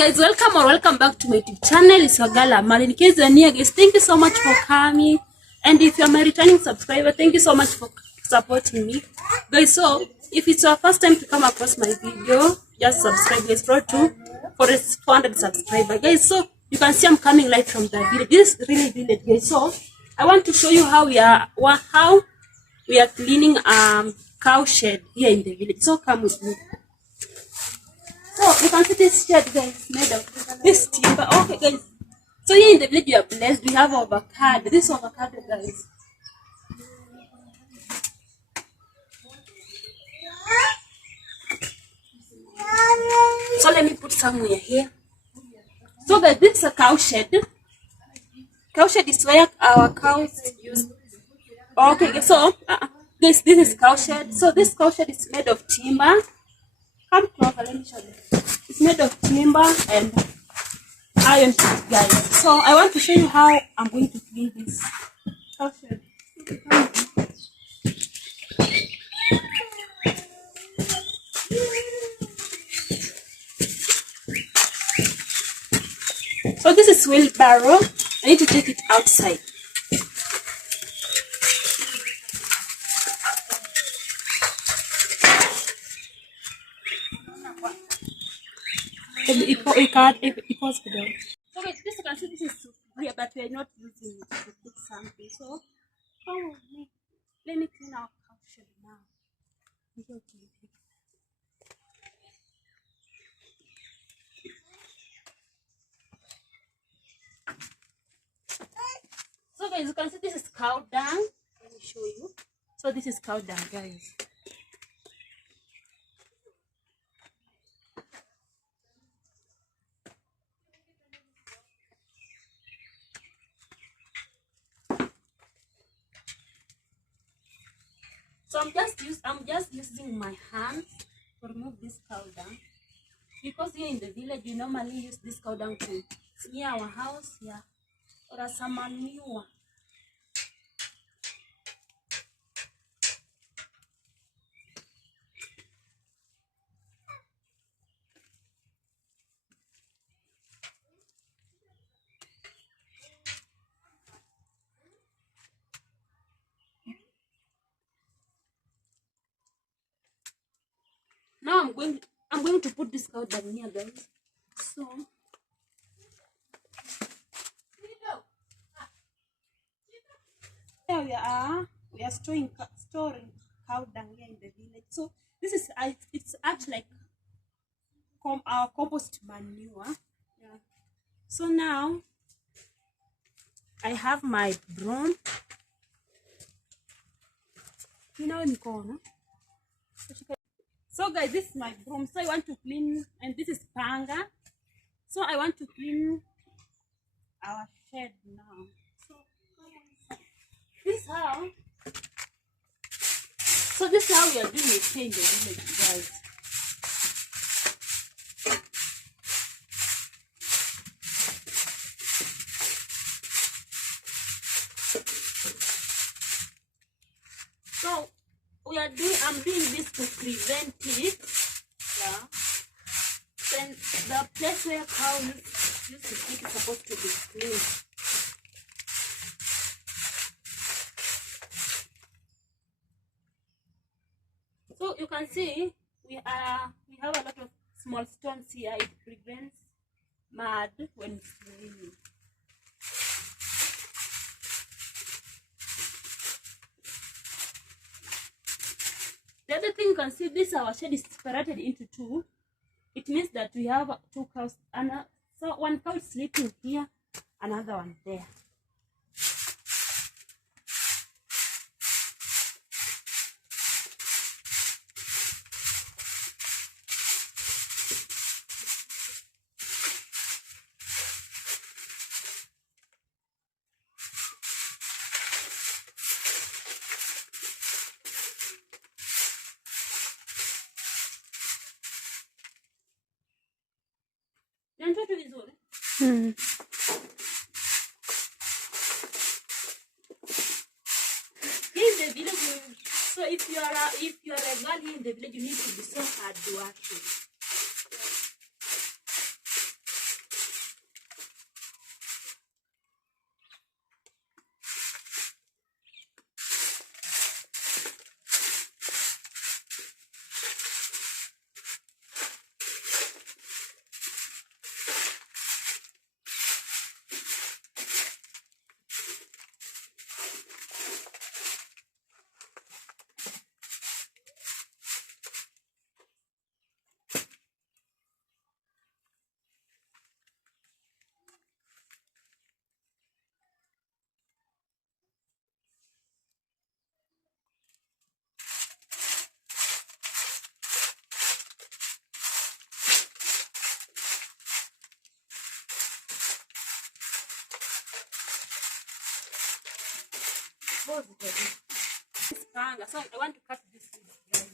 guys, welcome back to my YouTube channel. It's your girl Amal. In case you're new guys, thank you so much for coming, and if you're my returning subscriber, thank you so much for supporting me guys. So if it's your first time to come across my video, just subscribe guys. For 400 subscribers guys. So you can see I'm coming live from the village. This is really village guys. So I want to show you how we are cleaning cow shed here in the village. So come with me. So you can see this shed guys, made of this timber. Okay guys, so here in the village we are blessed. We have avocado. This avocado guys, so let me put somewhere here. So guys, this is a cow shed. Cow shed is where our cows use. Okay guys, so this is cow shed. So this cow shed is made of timber. Come closer, let me show you. It's made of timber and iron sheet guys. So I want to show you how I'm going to clean this cow shed. So this is wheelbarrow. I need to take it outside. It was good. So guys, this you can see this is real, but we are not using it to cook something. So come with me. Let me clean our cow shed now. So guys, you can see this is cow dung. Let me show you. So this is cow dung guys. So I'm just using my hands to remove this cow dung, because here in the village we normally use this cow dung to near our house, yeah, or as some manure. Now I'm going to put this cow dung here guys. So here we are storing cow dung here in the village. So this is it's actually like our compost manure. Yeah. So now I have my broom. So guys, this is my broom. So I want to clean, and this is panga. So I want to clean our shed now. So this how. So this is how we are doing it here in the village, guys. So I'm doing this to prevent it. Yeah. And the place where cows used to sleep is supposed to be clean. So you can see we have a lot of small stones here. It prevents mud when it's raining. The other thing you can see, this our shed is separated into two. It means that we have two cows, and so one cow is sleeping here, another one there. In the village, so if you are a girl here in the village, you need to be so hard working. pause it a bit. This panga, so I want to cut this guys.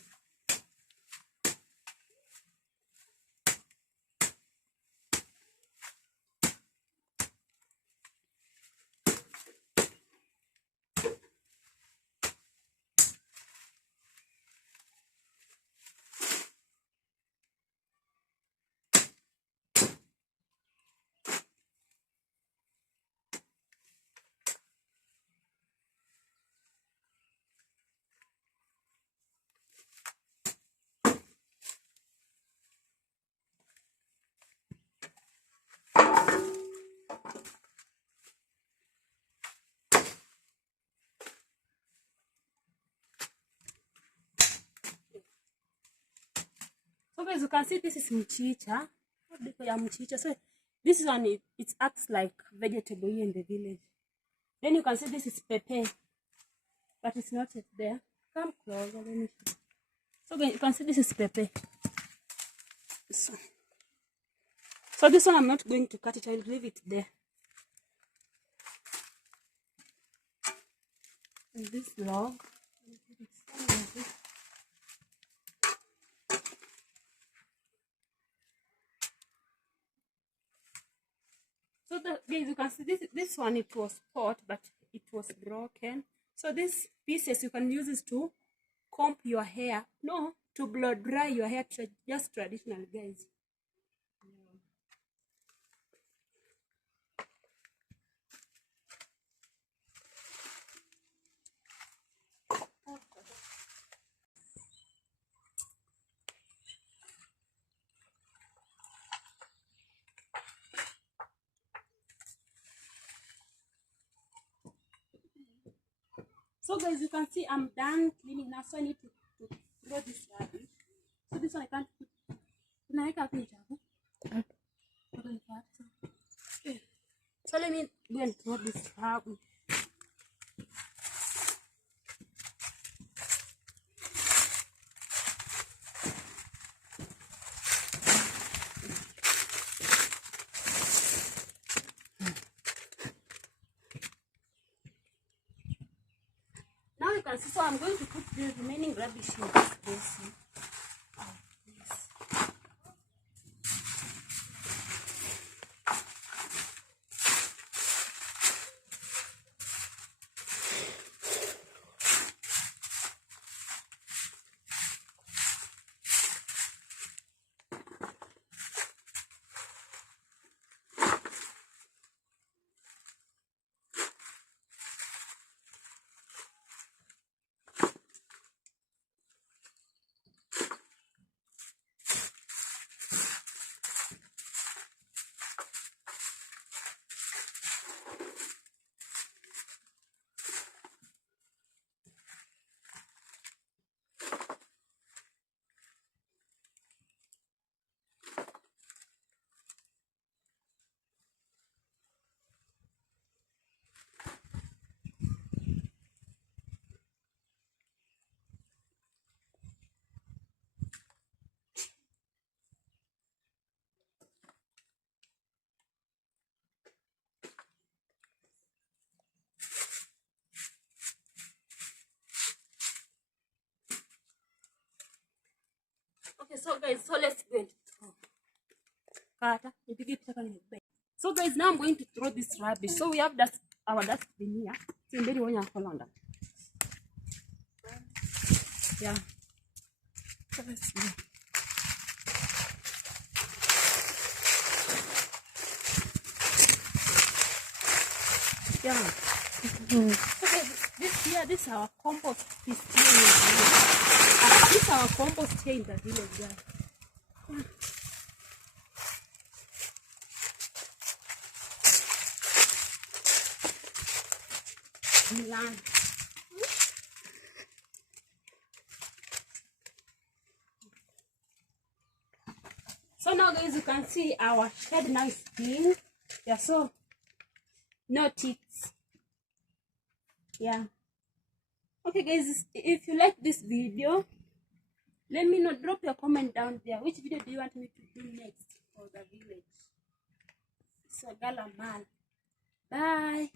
So guys, you can see this is mchicha. So this one, it acts like vegetable here in the village. Then you can see this is pepper, but it's not yet there. Come closer, let me show. So guys, you can see this is pepper. So this one I'm not going to cut it, I'll leave it there. And this log. So guys, you can see this one, it was pot, but it was broken. So these pieces you can use this to comb your hair. No, to blow dry your hair, just traditional, guys. So guys, you can see I'm done cleaning now, so I need to throw this rubbish. So this one I can't put. So let me go and throw this rubbish. Now you can see, so I'm going to put the remaining rubbish in this basin. Okay, so guys, so let's go and throw. So guys, now I'm going to throw this rubbish. So we have our dustbin here. So very yeah. So let's go. Yeah. Okay, this is our compost is here. This is our compost here in the village, guys. Milan. So now guys, you can see our shed now is clean. Yeah, so no ticks. Yeah. Okay guys, if you like this video, let me know, drop your comment down there. Which video do you want me to do next for the village? So Galamal. Bye.